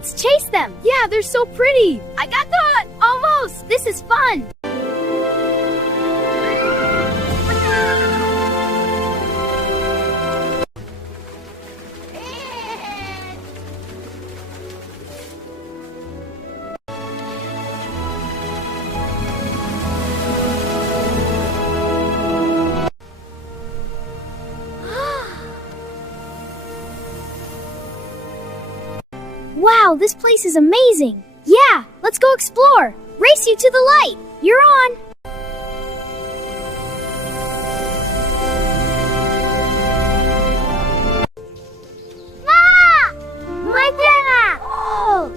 Let's chase them. Yeah, they're so pretty. I got caught. Almost. This is fun. Wow, this place is amazing! Yeah, let's go explore! Race you to the light! You're on! Ah! My grandma! Oh!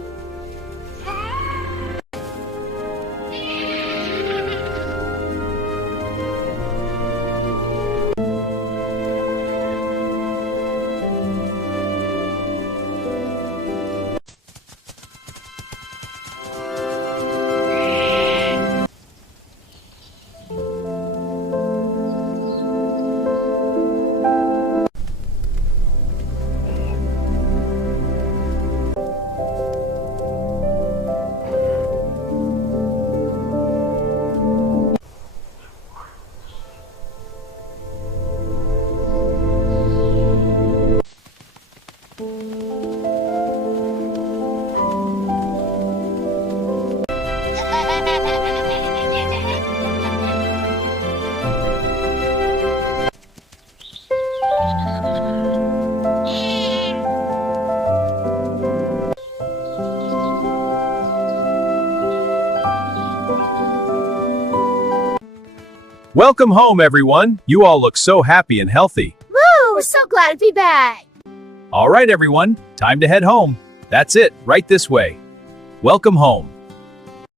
Welcome home, everyone. You all look so happy and healthy. Woo! We're so glad to be back. All right, everyone. Time to head home. That's it, right this way. Welcome home.